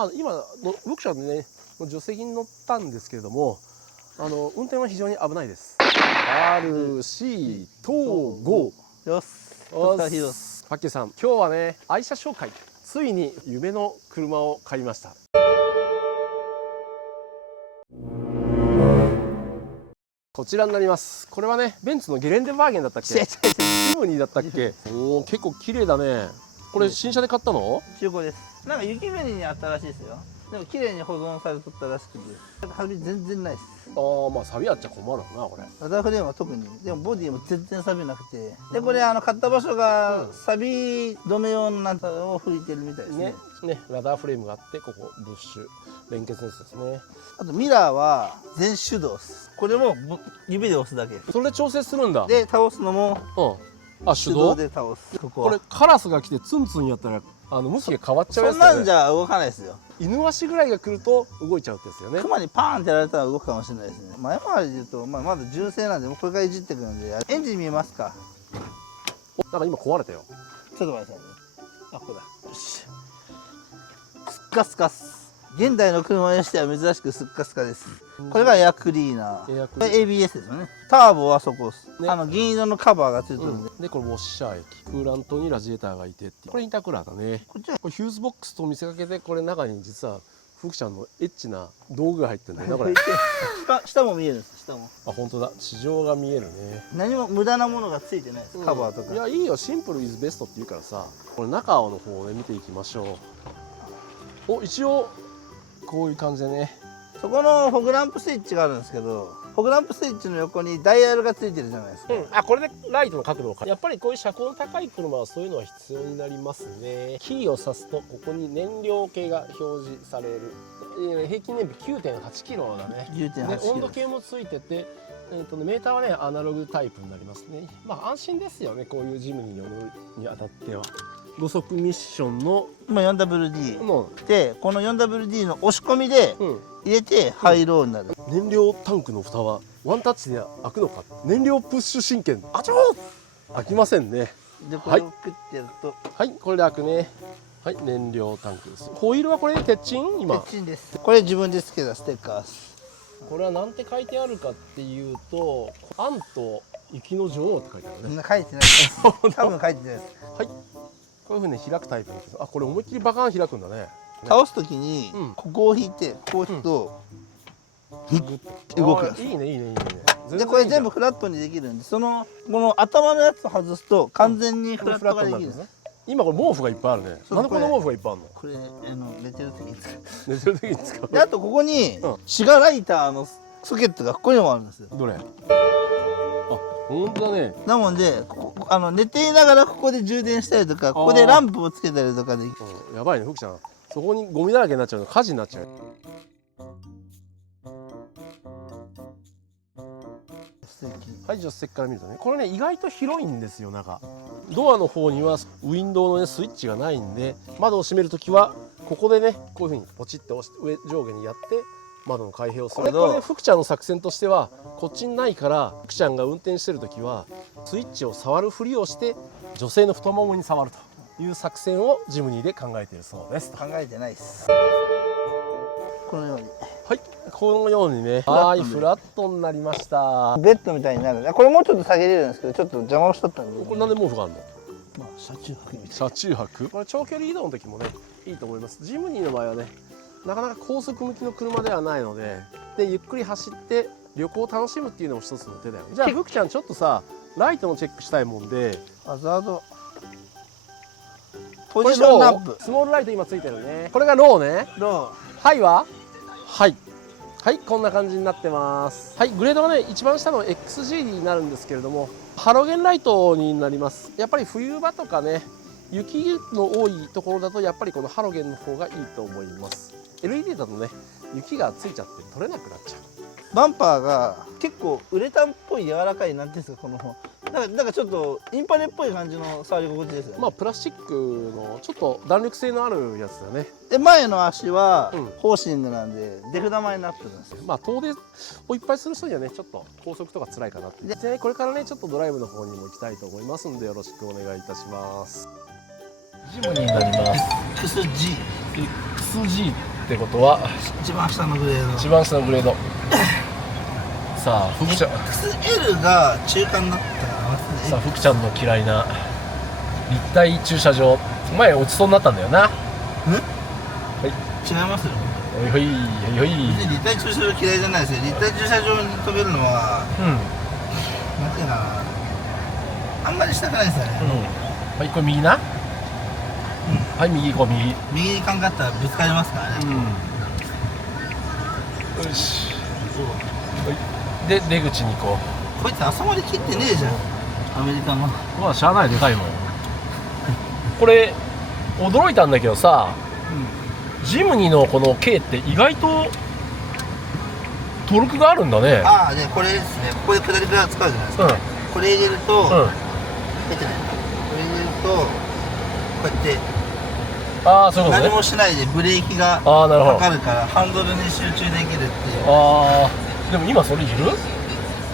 まあ今の僕らね助手席に乗ったんですけれども、運転は非常に危ないです。RC 東郷よし、お疲れ様です。パッキーさん、今日はね愛車紹介、ついに夢の車を買いました。こちらになります。これはねベンツのゲレンデバーゲンだったっけ、ジムニーだったっけ。おお、結構綺麗だね。これ新車で買ったの？中古です。なんか雪国にあったらしいですよ。でも綺麗に保存されとったらしくて、ハビ全然ないです。ああ、まあサビあっちゃ困るなこれ。ラダーフレームは特に、でもボディも全然サビなくて、でこれ買った場所がサビ止め用のなんかを吹いてるみたいですね。ラダーフレームがあって、ここブッシュ連結のやつですね。あとミラーは全手動です。これも指で押すだけ。それで調整するんだ。で倒すのも手動で倒す。これカラスが来てツンツンやったら向きが変わっちゃうやつそんだね。なんじゃ動かないですよ。犬足ぐらいが来ると動いちゃうってやつよね。クマにパーンってやられたら動くかもしれないですね。前回りで言うと、まだ純正なんで、もうこれからいじっていくので、エンジン見えますか？なんか今壊れたよ。ちょっと待ってくださいね。ここだ。よし。スッカスカス。現代の車にしては珍しくスッカスカです。これがエアクリーナー。これ ABS ですよね。ターボはそこです。銀色のカバーがついてるんで。で、これウォッシャー液。クーラントにラジエーターがいてって。これインタークーラーだね。これヒューズボックスと見せかけて、これ中に実は福ちゃんのエッチな道具が入ってるんだよなこれ。下も見えるんです。下も。あ、本当だ。地上が見えるね。何も無駄なものがついてないです。カバーとか。いや、いいよ。シンプルイズベストって言うからさ。これ中の方をね見ていきましょう。一応こういう感じでね。そこのフォグランプスイッチがあるんですけど、フォグランプスイッチの横にダイヤルがついてるじゃないですか。これでライトの角度をやっぱりこういう車高の高い車はそういうのは必要になりますね。キーを挿すとここに燃料計が表示される。平均燃費 9.8 キロだね。9.8キロ。温度計もついてて、メーターはねアナログタイプになりますね。まあ安心ですよね、こういうジムに乗るにあたっては。5速ミッションの 4WD で、この 4WD の押し込みで入れてハイローになる。燃料タンクの蓋はワンタッチで開くのか。燃料プッシュ真剣。あちょー、開きませんね。でこれをクッてやると、はい、これで開くね。はい、燃料タンクです。ホイールはこれで鉄鎮？今鉄鎮です。これ自分でつけたステッカーです。これはなんて書いてあるかっていうと、アンと雪の女王って書いてあるね。書いてないです。多分書いてないです。はい、こういうふうに開くタイプです。あ、これ思いっきりバカーン開くんだね。倒すときにここを引いて、こう引くと動くんです。いいねいいねいいね。でこれ全部フラットにできるんで、この頭のやつを外すと完全にフラットができるんです。今これ毛布がいっぱいあるね。なんでこの毛布がいっぱいあるの？これ寝てる時に使う。寝てる時に使う。であとここにシガーライターのソケットがここにもあるんですよ。どれ？あ、本当だね。なので寝ていながらここで充電したりとか、ここでランプをつけたりとかで。やばいね、福ちゃん。そこにゴミだらけになっちゃうの火事になっちゃう。はい、助手席から見るとね、これね意外と広いんですよ。中ドアの方にはウィンドウの、ね、スイッチがないんで、窓を閉めるときはここでねこういうふうにポチッと押して上下にやって窓の開閉をする。これ福ちゃんの作戦としてはこっちにないから、福ちゃんが運転してるときはスイッチを触るふりをして女性の太ももに触るという作戦をジムニーで考えているそうです。考えてないです。このように。はい、このようにね、はい、フラットになりました。ベッドみたいになる。これもうちょっと下げれるんですけど、ちょっと邪魔をしとったんで。これなんで毛布があるの？まあ車中泊みたいな。車中泊？これ長距離移動の時もねいいと思います。ジムニーの場合はね、なかなか高速向きの車ではないので、ゆっくり走って旅行を楽しむっていうのも一つの手だよね。じゃあ福ちゃんちょっとさ、ライトのチェックしたいもんで。ハザードポジションランプ、スモールライト今ついてるね。これがローね。ロー。はいは？はいはい、こんな感じになってます。はい、グレードがね一番下の XG になるんですけれども、ハロゲンライトになります。やっぱり冬場とかね、雪の多いところだとやっぱりこのハロゲンの方がいいと思います。 LED だとね雪がついちゃって取れなくなっちゃう。バンパーが結構ウレタンっぽい柔らかい、なんていうんですか、このなんかちょっとインパネっぽい感じの触り心地ですよね。まあプラスチックのちょっと弾力性のあるやつだね。で前の足はホーシングなんで出札前になってるんですよ。まあ遠出をいっぱいする人にはねちょっと高速とか辛いかなって。でこれからねちょっとドライブの方にも行きたいと思いますんで、よろしくお願いいたします。ジムになります。XG。ってことは一番下のグレード。一番下のグレード。さあ福ちゃん、 XL が中間だったからさあ福ちゃんの嫌いな立体駐車場、前落ちそうになったんだよな。はい、違いますよ。ほいほいほいほい。別に立体駐車場嫌いじゃないですよ。立体駐車場に飛べるのは、なんていうかな、あんまりしたくないですよね。はい、これ右な。はい、右行こう、右。右にかんかったらぶつかりますからね。よし。で、出口に行ここいつあそこまで切ってねえじゃん、アメリカの。まあしゃあない、でかいもん。これ驚いたんだけどさ、ジムニーのこの K って意外とトルクがあるんだね。ああ、でこれですね、ここで下りから使うじゃないですか、これ入れると、これ入れるとこうやってああ、そういうことね。何もしないでブレーキがかかるからハンドルに集中できるっていう。ああ、でも今それいる？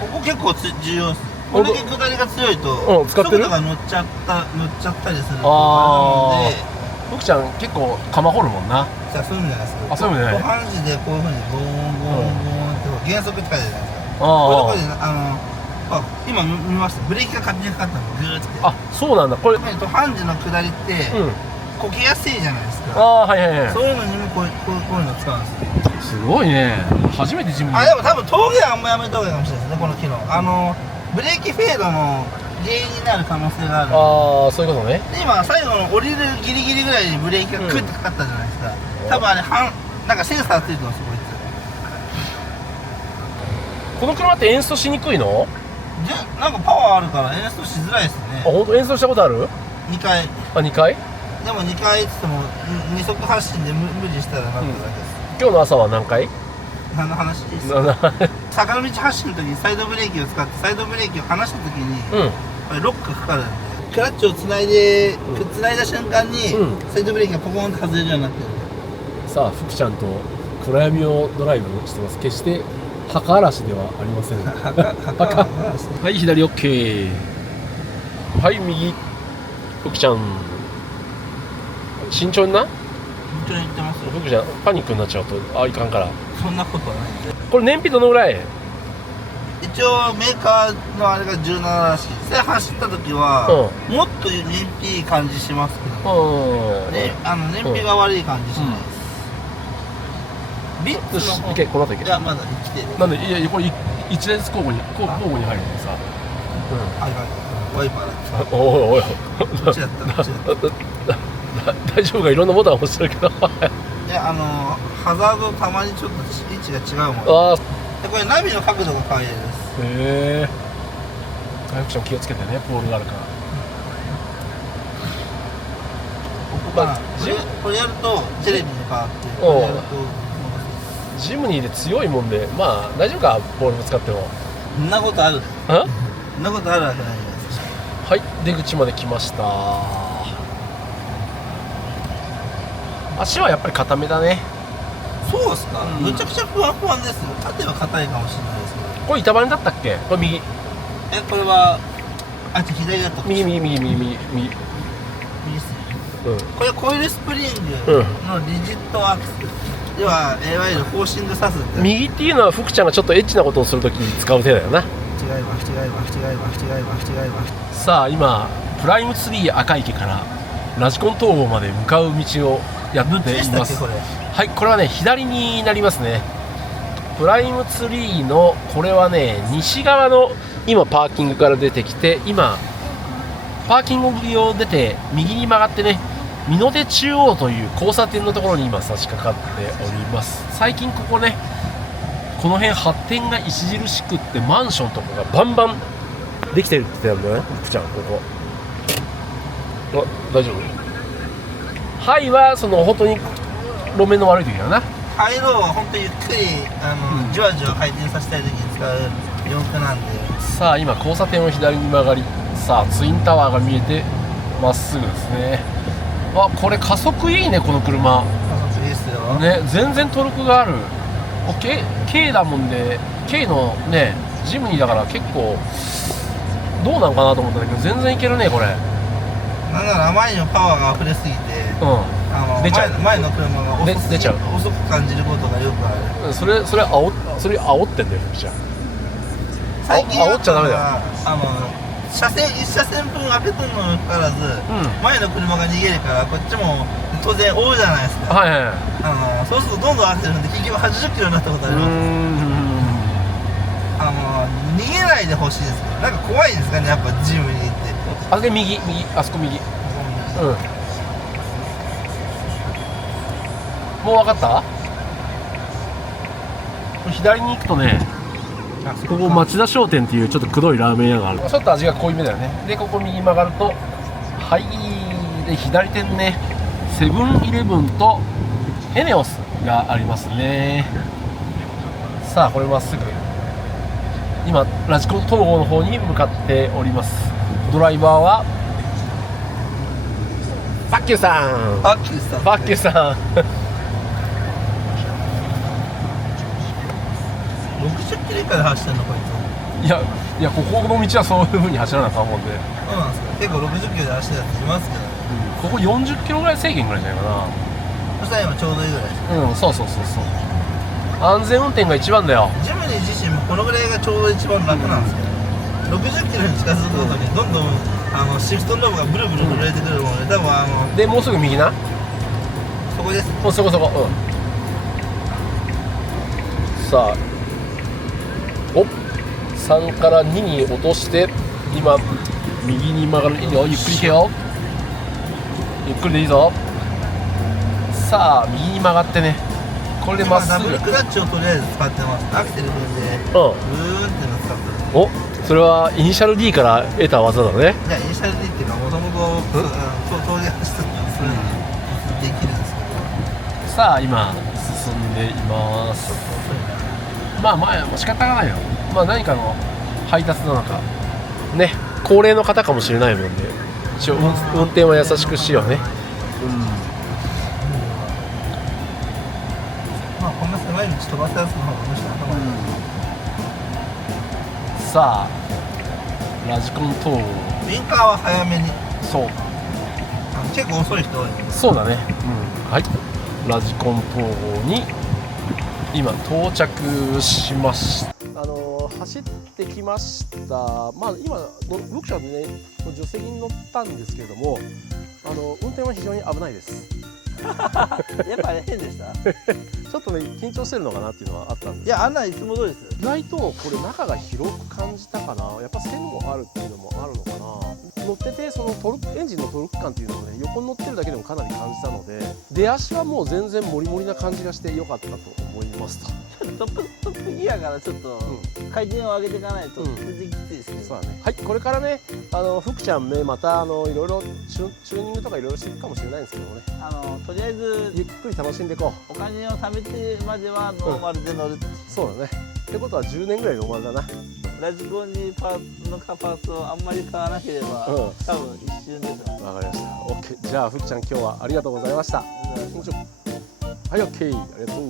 ここ結構重要です。これだけ下りが強いと使ってる？速度が乗っちゃったりすると、ああ、福ちゃん結構釜掘るもんな。じゃあそういう意味じゃないですか。あ、そういう意味じゃない。下半身でこういうふうにゴーンゴーンゴーンって減速って書いてあるじゃないですか。これで今見ました。ブレーキが勝手にかかったの、グーって。あ、そうなんだ。これ下半身の下りってこけやすいじゃないですか。ああ、はいはいはい。そういうのにもこういうのを使うんですよ。すごいね。初めてジムに。でも多分峠はあんまやめた方がいいかもしれないですね、この機能。ブレーキフェードの原因になる可能性がある。ああ、そういうことね。で今最後の降りるギリギリぐらいにブレーキがクッてかかったじゃないですか。多分あれなんかセンサーついてます、こいつ。この車って演奏しにくいの？なんかパワーあるから演奏しづらいですね。あ、本当演奏したことある？2回。あ、2回？でも2回っつっても2速発進で無理したらなっただけです。今日の朝は何回？何の話です坂道発進の時にサイドブレーキを使ってサイドブレーキを離した時に、これロックかかるんで、クラッチをつないだ瞬間に、サイドブレーキがポコンと外れるようになってる。さあ福ちゃんと暗闇をドライブしてます。決して墓嵐ではありません。墓はい、左 OK。はい、右福ちゃん慎重にな。本当に言ってますよ。福ちゃんパニックになっちゃうといかんから。そんなことはないんで。これ燃費どのぐらい？一応メーカーのあれが17らしい。で走った時は、もっと燃費いい感じしますけど、燃費が悪い感じしないです。ビッツの方、この後いけ。いやまだ生きてる。なんでいやこれ一列交互に入るのさ。はいはい。ワイパーだ。おいおい。どっちだった？大丈夫か、いろんなボタン押してるけど。いやハザードたまにちょっと位置が違うもん。でこれナビの角度が変えるです。へえ。福ちゃん気をつけてね、ポールがあるから。これやるとテレビに変わって、これやるとジムニーで強いもんで、まあ大丈夫か、ポールぶつかっても。そんなことある？そんなことあるわけないじゃないですか。はい、出口まで来ました。足はやっぱり固めだね。そうですか、むちゃくちゃふわふわですよ。縦は硬いかもしれないですけど。これ板バネだったっけ？これ右。これは左だった。右っすね。これコイルスプリングのリジットアクセルでは、いわゆるフォーシングサスって。右っていうのは福ちゃんがちょっとエッチなことをするときに使う手だよな。違います。さあ今プライムツリー赤池からラジコン東郷まで向かう道をやっています。はい、これはね左になりますね。プライムツリーのこれはね西側の今パーキングから出てきて、今パーキングを出て右に曲がってね、美濃手中央という交差点のところに今差し掛かっております。最近ここね、この辺発展が著しくってマンションとかがバンバンできてるって言ってたんだよね、福ちゃん。ここ大丈夫？はいはその本当に路面の悪い時だな。ハイローは本当にゆっくりじわじわ回転させたい時に使う四駆なんで。さあ今交差点を左に曲がり、さあツインタワーが見えてまっすぐですね。これ加速いいね、この車。加速いいっすよね、全然トルクがある。K だもんで K のねジムニーだから結構どうなんかなと思ったんだけど、全然いけるねこれ。なんならあまりにもパワーが溢れすぎて、出ちゃう前の車が出ちゃう遅く感じることがよくある。それ煽ってんだよ福ちゃん。最近煽っちゃダメだよ。1車線分開けとんのにかかわらず、前の車が逃げるからこっちも当然追うじゃないですか。はいはいはい。そうするとどんどんアクセル踏んで結局80キロになったことあります。逃げないでほしいですけど、なんか怖いですかね、やっぱジムに行って。あそこ右、あそこ右。もう分かった？左に行くとね、ここ町田商店っていうちょっとくどいラーメン屋がある。ちょっと味が濃いめだよね。でここ右曲がると、はいで左手にね、セブンイレブンとエネオスがありますね。さあこれまっすぐ今ラジコン統合の方に向かっております。ドライバーはファッキューさん。ファッキューさん。ファッキューさん。60キロ以下で走ってんのこいつ。いやここの道はそういう風に走らなあかんもんで。そうなんですか。結構60キロで走ってるやついますけどね。ここ40キロぐらい制限ぐらいじゃないかな。そしたら今ちょうどいいぐらいです。そう安全運転が一番だよ。ジムニー自身もこのぐらいがちょうど一番楽なんですけど、60キロに近づくごとにどんどんシフトノブがブルブル震えてくるもので、多分でもうすぐ右な。そこですね。もうそこ、さあお3から2に落として今右に曲がる。いいよ、ゆっくり行けよ、ゆっくりでいいぞ。さあ右に曲がってね、これでまっすぐ。ダブルクラッチをとりあえず使ってます。アクセル踏んでブーンっての使ってる。お、それはイニシャル D から得た技だね。いや、イニシャル D っていうかもともと峠走ってたらそういうのできるんですけど、さあ今進んでいます。まあ仕方がないよ。何かの配達なのかね、高齢の方かもしれないもんで、一応運転は優しくしようね。こんな狭い道飛ばすやつの方がむしろ頭いい。さあラジコン統合、ウインカーは早めに。そう結構遅い人多い。そうだね。はい、ラジコン統合に今到着しました。走ってきました。今僕ちゃんね助手席に乗ったんですけれども、運転は非常に危ないです。やっぱあれ変でした。ちょっとね緊張してるのかなっていうのはあったんです。いや、あんないつも通りです。意外とこれ中が広く感じたかな。やっぱ線もあるっていうのもあるのかな。乗っててそのエンジンのトルク感っていうのをね、横に乗ってるだけでもかなり感じたので、出足はもう全然モリモリな感じがして良かったと思いますと。トップギアからちょっと回転を上げていかないと全然きついですけど。そうだね。はい、これからね福ちゃんねまたいろいろチューニングとかいろいろしていくかもしれないんですけどもね、とりあえずゆっくり楽しんでいこう。お金を貯めてまではノーマルで乗る。そうだね。ってことは10年ぐらいノーマルだな。ラジコンにパーツをあんまり買わなければ、多分一瞬ですね。わかりました。オッケー。じゃあ福ちゃん今日はありがとうございました。はい、オッケー。ありがとう。